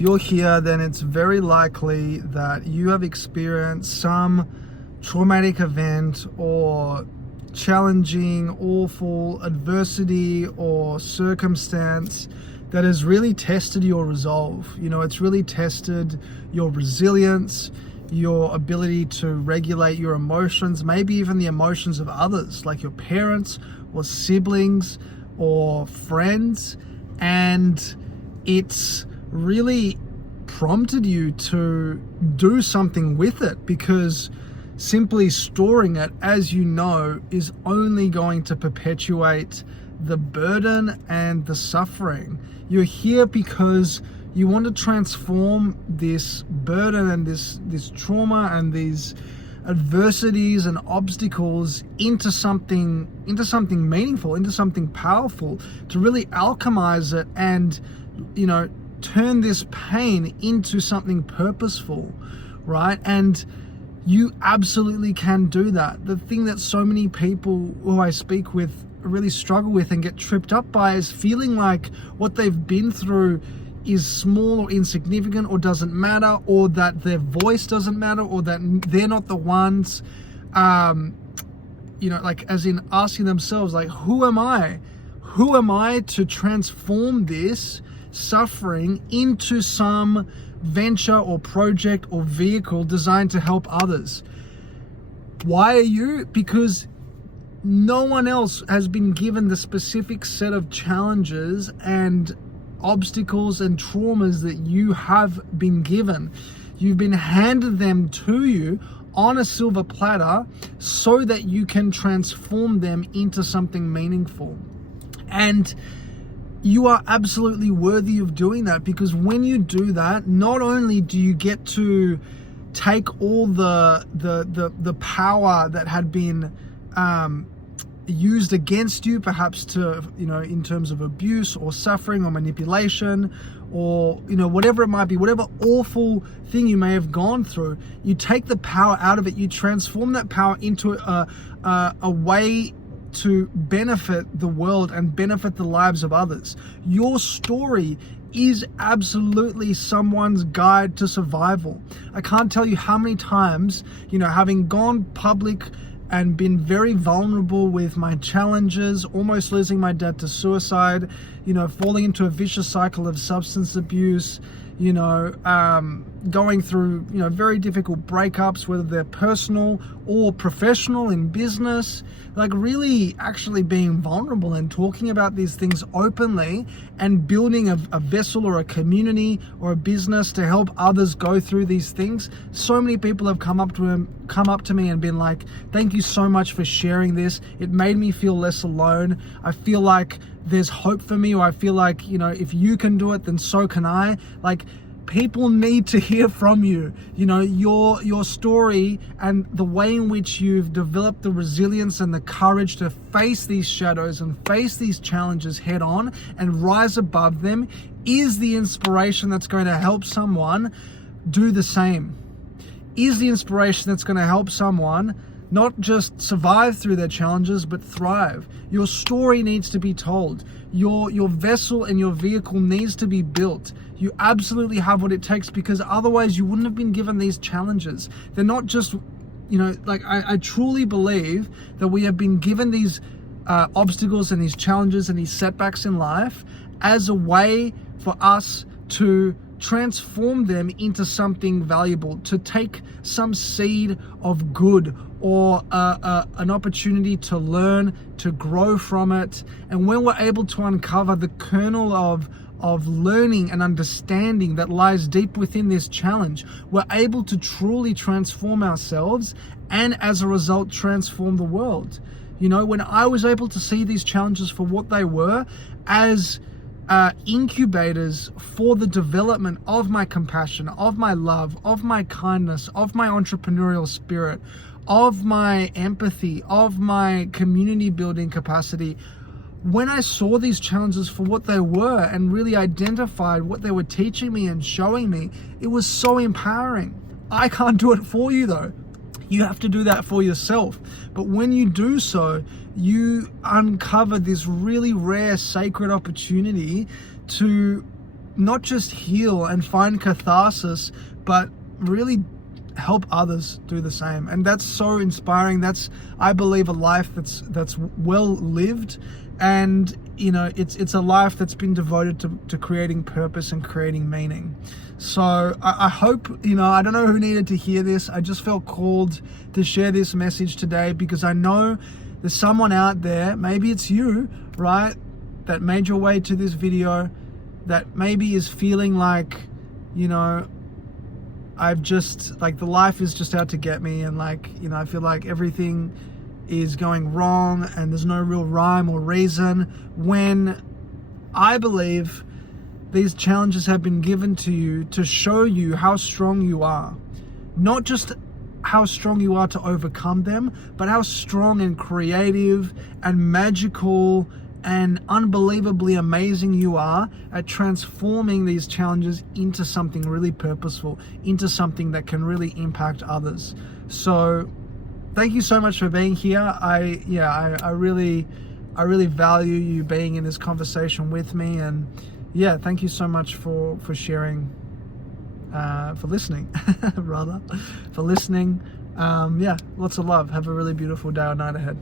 If you're here, then it's very likely that you have experienced some traumatic event or challenging, awful adversity or circumstance that has really tested your resolve. It's really tested your resilience, your ability to regulate your emotions, maybe even the emotions of others, like your parents or siblings or friends. And it's really prompted you to do something with it, because simply storing it, as you know, is only going to perpetuate the burden and the suffering. You're here because you want to transform this burden and this trauma and these adversities and obstacles into something meaningful, into something powerful, to really alchemize it and turn this pain into something purposeful, right? And you absolutely can do that. The thing that so many people who I speak with really struggle with and get tripped up by is feeling like what they've been through is small or insignificant or doesn't matter, or that their voice doesn't matter, or that they're not the ones, like as in asking themselves, like, who am I? Who am I to transform this suffering into some venture or project or vehicle designed to help others? Why are you? Because no one else has been given the specific set of challenges and obstacles and traumas that you have been given. You've been handed them to you on a silver platter so that you can transform them into something meaningful. And you are absolutely worthy of doing that, because when you do that, not only do you get to take all the power that had been used against you, perhaps to in terms of abuse or suffering or manipulation, or whatever it might be, whatever awful thing you may have gone through, you take the power out of it, you transform that power into a way to benefit the world and benefit the lives of others. Your story is absolutely someone's guide to survival. I can't tell you how many times, having gone public and been very vulnerable with my challenges, almost losing my dad to suicide, falling into a vicious cycle of substance abuse, going through, very difficult breakups, whether they're personal or professional in business, like really actually being vulnerable and talking about these things openly and building a vessel or a community or a business to help others go through these things. So many people have come up to me and been like, thank you so much for sharing this. It made me feel less alone. I feel like there's hope for me, or I feel like, if you can do it, then so can I. Like, people need to hear from you. Your story and the way in which you've developed the resilience and the courage to face these shadows and face these challenges head on and rise above them is the inspiration that's going to help someone do the same. Is the inspiration that's going to help someone not just survive through their challenges, but thrive. Your story needs to be told. Your vessel and your vehicle needs to be built. You absolutely have what it takes, because otherwise you wouldn't have been given these challenges. They're not just, I truly believe that we have been given these obstacles and these challenges and these setbacks in life as a way for us to transform them into something valuable, to take some seed of good or an opportunity to learn, to grow from it. And when we're able to uncover the kernel of learning and understanding that lies deep within this challenge, we're able to truly transform ourselves and as a result transform the world. When I was able to see these challenges for what they were, as incubators for the development of my compassion, of my love, of my kindness, of my entrepreneurial spirit, of my empathy, of my community building capacity, when I saw these challenges for what they were and really identified what they were teaching me and showing me, it was so empowering. I can't do it for you though. You have to do that for yourself. But when you do so, you uncover this really rare sacred opportunity to not just heal and find catharsis, but really help others do the same. And that's so inspiring. That's, I believe, a life that's well lived, and it's a life that's been devoted to creating purpose and creating meaning. So I hope, I don't know who needed to hear this. I just felt called to share this message today, because I know there's someone out there, maybe it's you, right, that made your way to this video, that maybe is feeling like, I've just, like, the life is just out to get me, and like, I feel like everything is going wrong and there's no real rhyme or reason, when I believe these challenges have been given to you to show you how strong you are. Not just how strong you are to overcome them, but how strong and creative and magical and unbelievably amazing you are at transforming these challenges into something really purposeful, into something that can really impact others. So thank you so much for being here. I really value you being in this conversation with me, and thank you so much for sharing, for listening rather, for listening. Lots of love. Have a really beautiful day or night ahead.